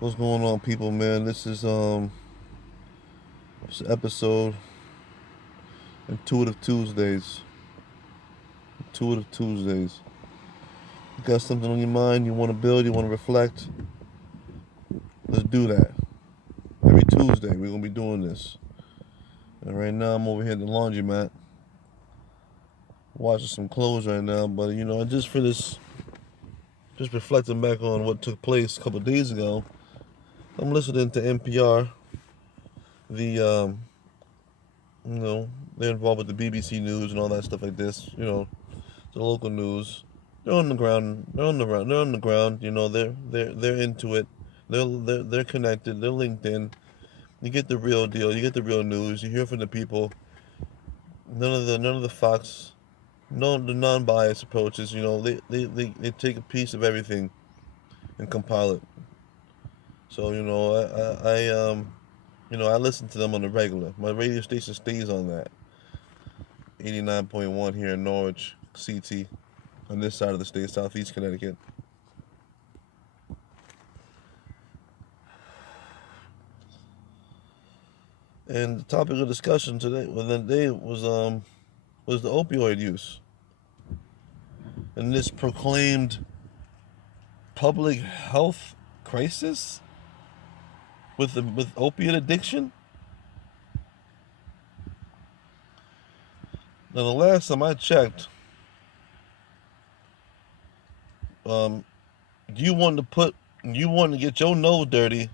What's going on, people, man? This episode Intuitive Tuesdays. Intuitive Tuesdays. You got something on your mind, you want to build, you want to reflect? Let's do that. Every Tuesday, we're going to be doing this. And right now, I'm over here at the laundromat washing some clothes right now. But, just reflecting back on what took place a couple of days ago, I'm listening to NPR. The, they're involved with the BBC News and all that stuff like this. The local news. They're on the ground. They're on the ground. They're on the ground. They're into it. They're connected. They're linked in. You get the real deal. You get the real news. You hear from the people. None of the Fox. No, the non-biased approaches. They take a piece of everything and compile it. So I listen to them on the regular. My radio station stays on that. 89.1 here in Norwich, CT, on this side of the state, Southeast Connecticut. And the topic of discussion today, was the opioid use, and this proclaimed public health crisis with opiate addiction. Now, the last time I checked, you want to get your nose dirty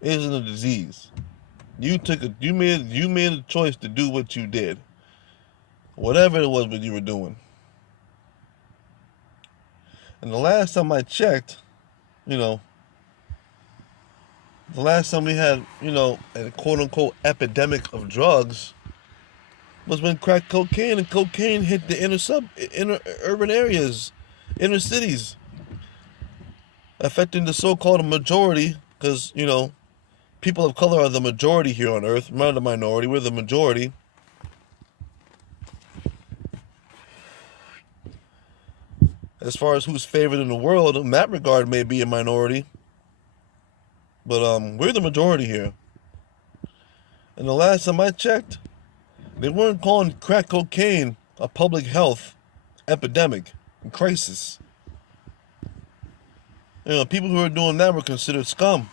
isn't a disease. You made a choice to do what you did, whatever it was what you were doing. And the last time I checked, the last time we had, a quote unquote epidemic of drugs was when crack cocaine and cocaine hit the inner urban areas, inner cities, affecting the so-called majority, because, people of color are the majority here on Earth. We're not the minority, we're the majority. As far as who's favored in the world, in that regard, may be a minority. But we're the majority here. And the last time I checked, they weren't calling crack cocaine a public health epidemic and crisis. People who were doing that were considered scum.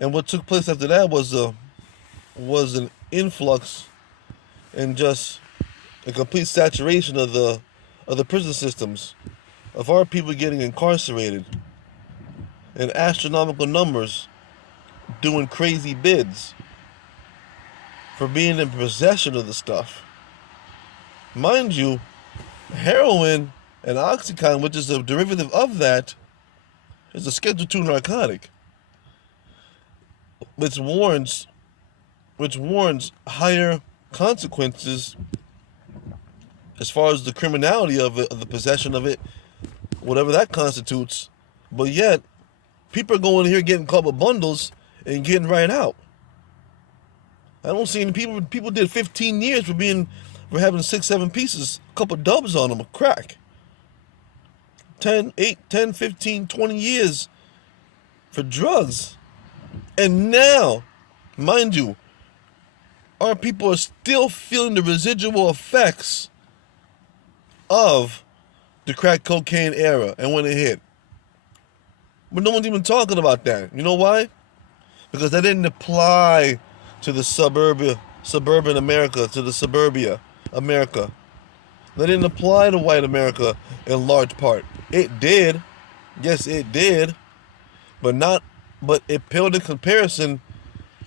And what took place after that was an influx and just a complete saturation of the prison systems, of our people getting incarcerated in astronomical numbers, doing crazy bids for being in possession of the stuff. Mind you, heroin and Oxycontin, which is a derivative of that, is a Schedule II narcotic, which warrants higher consequences as far as the criminality of it, of the possession of it, whatever that constitutes. But yet, people are going here getting caught with bundles and getting right out. I don't see any people. People did 15 years for having 6, 7 pieces, a couple dubs on them of crack. 10, 15, 20 years for drugs. And now, mind you, our people are still feeling the residual effects of the crack cocaine era and when it hit. But no one's even talking about that. You know why? Because that didn't apply to the suburban America, to the suburbia America. That didn't apply to white America in large part. It did. Yes, it did. But it paled in comparison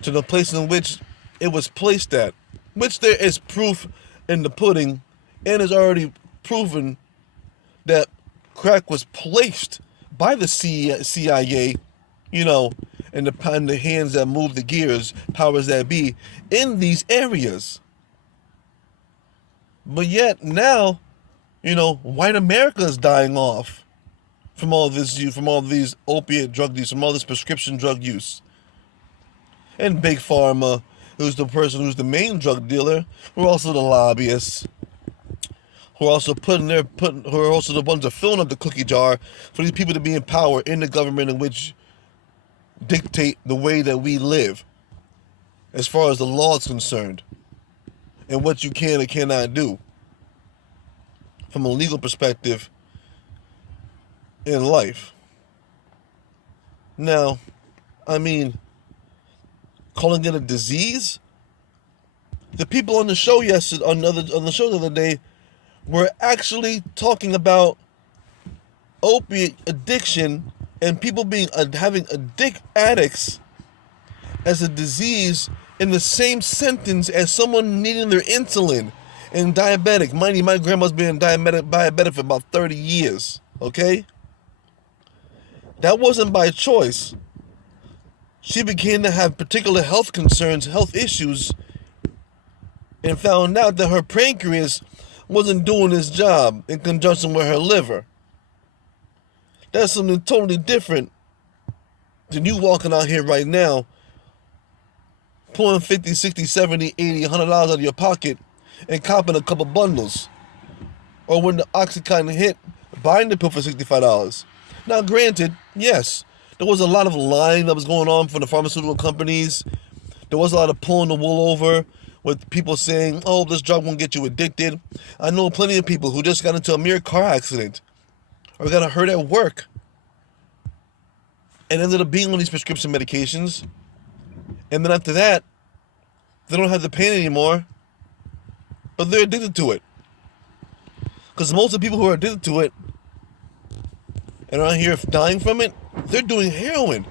to the place in which it was placed at, which there is proof in the pudding, and is already proven that crack was placed by the CIA, in the hands that move the gears, powers that be, in these areas. But yet now, white America is dying off from all this use, from all these opiate drug use, from all this prescription drug use. And Big Pharma, who's the person who's the main drug dealer, who are also the lobbyists, who are also who are also the ones that are filling up the cookie jar for these people to be in power in the government, in which dictate the way that we live, as far as the law is concerned, and what you can and cannot do from a legal perspective in life. Now, I mean, calling it a disease. The people on the show on the show the other day, were actually talking about opiate addiction and people having addicts as a disease in the same sentence as someone needing their insulin and diabetic. Mind you, my grandma's been diabetic for about 30 years. Okay, that wasn't by choice. She began to have particular health concerns, health issues, and found out that her pancreas wasn't doing its job in conjunction with her liver. That's something totally different than you walking out here right now, pulling 50, 60, 70, 80, $100 out of your pocket and copping a couple bundles. Or when the Oxycontin hit, buying the pill for $65. Now granted, yes, there was a lot of lying that was going on from the pharmaceutical companies. There was a lot of pulling the wool over, with people saying, oh, this drug won't get you addicted. I know plenty of people who just got into a mere car accident or got hurt at work and ended up being on these prescription medications. And then after that, they don't have the pain anymore, but they're addicted to it. Because most of the people who are addicted to it and are here dying from it, they're doing heroin.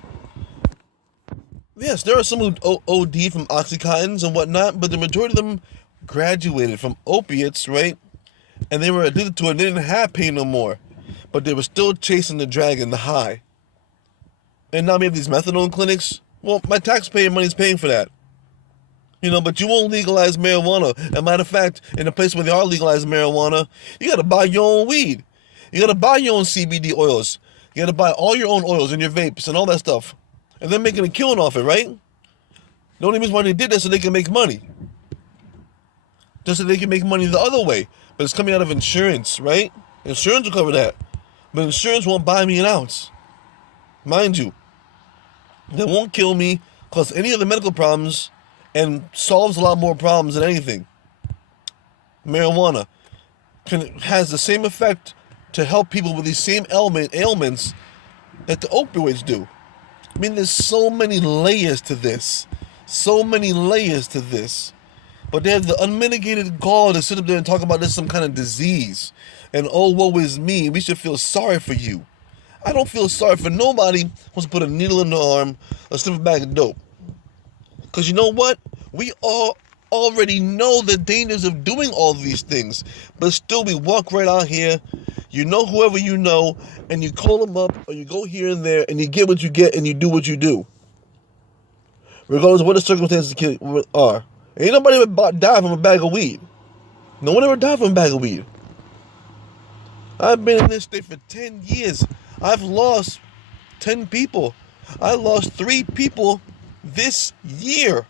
Yes, there are some who OD from Oxycontins and whatnot, but the majority of them graduated from opiates, right? And they were addicted to it and they didn't have pain no more. But they were still chasing the dragon, the high. And now we have these methadone clinics. Well, my taxpayer money's paying for that. But you won't legalize marijuana. As a matter of fact, in a place where they are legalizing marijuana, you gotta buy your own weed. You gotta buy your own CBD oils. You gotta buy all your own oils and your vapes and all that stuff. And they're making a killing off it, right? The only reason why they did that so they can make money. Just so they can make money the other way. But it's coming out of insurance, right? Insurance will cover that. But insurance won't buy me an ounce. Mind you. That won't kill me, cause any of the medical problems, and solves a lot more problems than anything. Marijuana has the same effect to help people with these same ailments that the opioids do. I mean, there's so many layers to this. So many layers to this. But they have the unmitigated gall to sit up there and talk about this some kind of disease. And oh, woe is me. We should feel sorry for you. I don't feel sorry for nobody who wants to put a needle in the arm or sniff a bag of dope. Because you know what? We all already know the dangers of doing all these things. But still, we walk right out here. You know whoever you know, and you call them up, or you go here and there, and you get what you get, and you do what you do. Regardless of what the circumstances are. Ain't nobody ever died from a bag of weed. No one ever died from a bag of weed. I've been in this state for 10 years. I've lost 10 people. I lost 3 people this year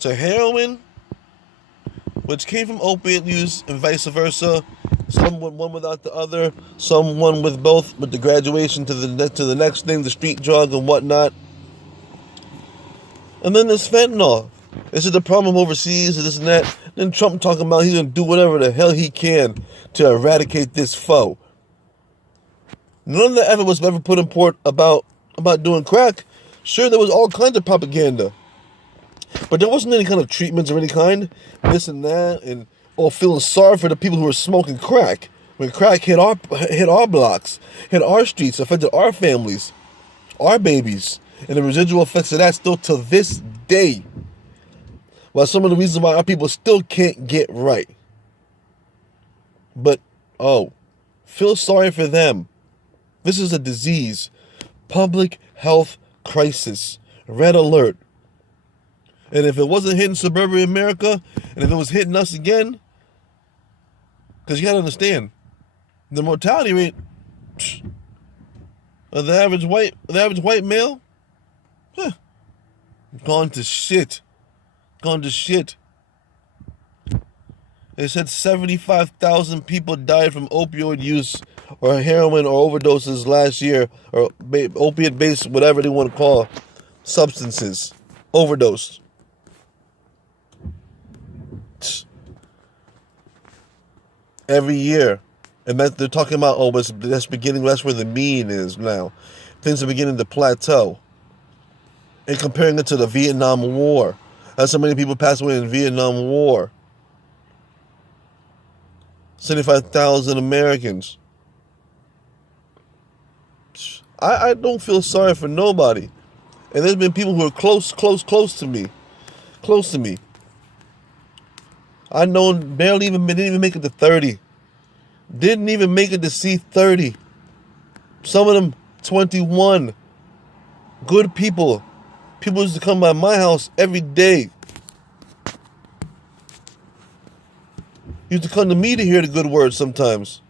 to heroin, which came from opiate use, and vice versa. Some with one without the other, some one with both, with the graduation to the next thing, the street drug and whatnot. And then there's fentanyl. This is the problem overseas, and this and that. Then Trump talking about he's gonna do whatever the hell he can to eradicate this foe. None of the effort was ever put in port about doing crack. Sure, there was all kinds of propaganda, but there wasn't any kind of treatments of any kind, this and that, and feeling sorry for the people who were smoking crack. When crack hit our blocks, hit our streets, affected our families, our babies, and the residual effects of that still to this day. Well, some of the reasons why our people still can't get right. But, feel sorry for them. This is a disease. Public health crisis. Red alert. And if it wasn't hitting suburban America, and if it was hitting us again, because you got to understand, the mortality rate of the average white male, gone to shit. Gone to shit. They said 75,000 people died from opioid use or heroin or overdoses last year, or opiate-based, whatever they want to call substances. Overdose. Every year. And that they're talking about, that's where the mean is now. Things are beginning to plateau. And comparing it to the Vietnam War. That's how many people passed away in the Vietnam War. 75,000 Americans. I don't feel sorry for nobody. And there's been people who are close to me. Close to me. I know didn't even make it to 30. Didn't even make it to C30. Some of them 21. Good people. People used to come by my house every day. Used to come to me to hear the good words sometimes.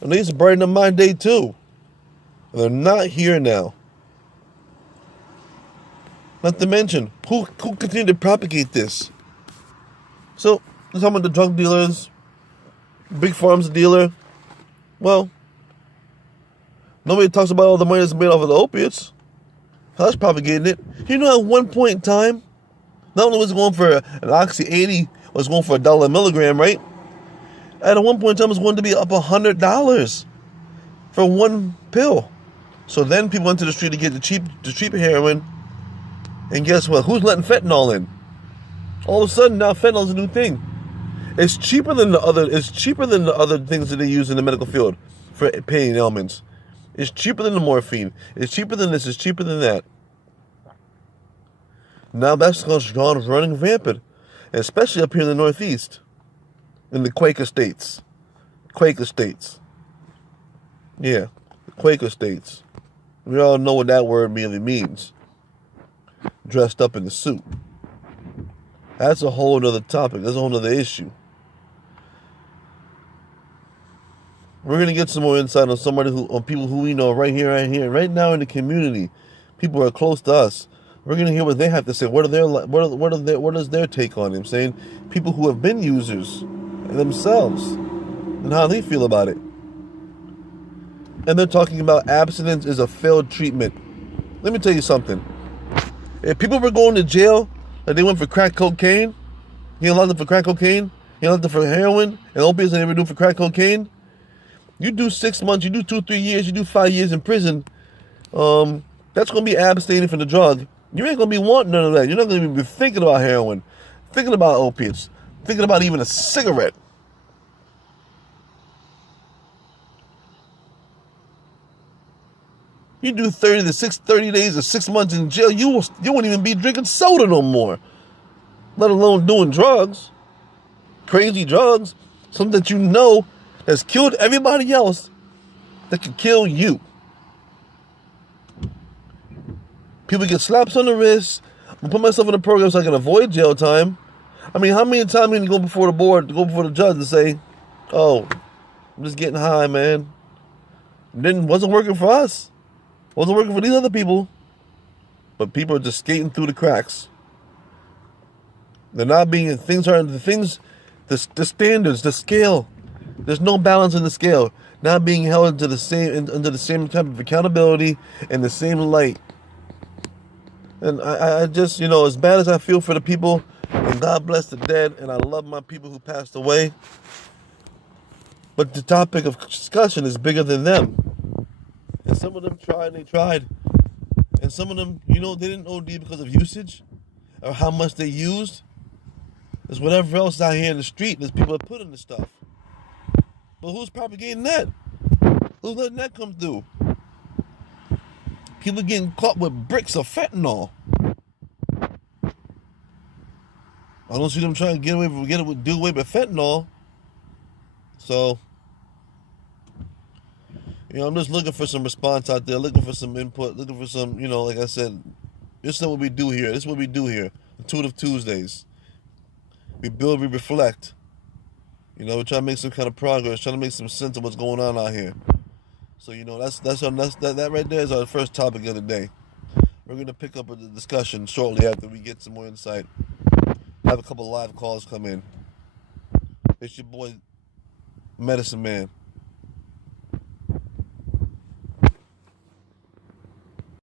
And they used to brighten up my day too. And they're not here now. Not to mention, who continued to propagate this? So, we're talking about the drug dealers, Big Pharma's a dealer. Well, nobody talks about all the money that's made off of the opiates. How that's propagating it. You know, at one point in time, not only was it going for an Oxy 80, was going for $1 a milligram, right? At one point in time, it was going to be up $100 for one pill. So then people went to the street to get the cheap heroin. And guess what? Who's letting fentanyl in? All of a sudden now fentanyl's a new thing. It's cheaper than the other things that they use in the medical field for pain ailments. It's cheaper than the morphine. It's cheaper than this. It's cheaper than that. Now that's gone running rampant, especially up here in the Northeast, in the Quaker states. Quaker states. Yeah, the Quaker states. We all know what that word really means. Dressed up in the suit. That's a whole other topic. That's a whole other issue. We're gonna get some more insight on people who we know right now in the community. People who are close to us. We're gonna hear what they have to say. What is their take on him? Saying people who have been users themselves and how they feel about it. And they're talking about abstinence is a failed treatment. Let me tell you something. If people were going to jail and they went for crack cocaine, you allowed them for crack cocaine, you allowed them for heroin and opiates they never do for crack cocaine, you do 6 months, you do 2-3 years, you do 5 years in prison, that's going to be abstaining from the drug. You ain't going to be wanting none of that. You're not going to be thinking about heroin, thinking about opiates, thinking about even a cigarette. You do 30 days or 6 months in jail, you won't even be drinking soda no more, let alone doing drugs, crazy drugs, something that you know has killed everybody else that can kill you. People get slaps on the wrist. I'm gonna put myself in a program so I can avoid jail time. I mean, how many times can you go before the board, go before the judge and say, oh, I'm just getting high, man. Wasn't working for us. Wasn't working for these other people. But people are just skating through the cracks. They're not being, the standards, the scale. There's no balance in the scale. Not being held under the same type of accountability and the same light. And I just, as bad as I feel for the people, and God bless the dead, and I love my people who passed away, but the topic of discussion is bigger than them. And some of them tried. And some of them, they didn't OD because of usage or how much they used. There's whatever else out here in the street there's people that put in the stuff. But who's propagating that? Who's letting that come through? People getting caught with bricks of fentanyl. I don't see them trying to do away with fentanyl. So, I'm just looking for some response out there, looking for some input, looking for some, like I said, this is what we do here. This is what we do here. Intuitive Tuesdays. We build, we reflect. We try to make some kind of progress, trying to make some sense of what's going on out here. So, that right there is our first topic of the day. We're going to pick up a discussion shortly after we get some more insight. Have a couple live calls come in. It's your boy, Medicine Man.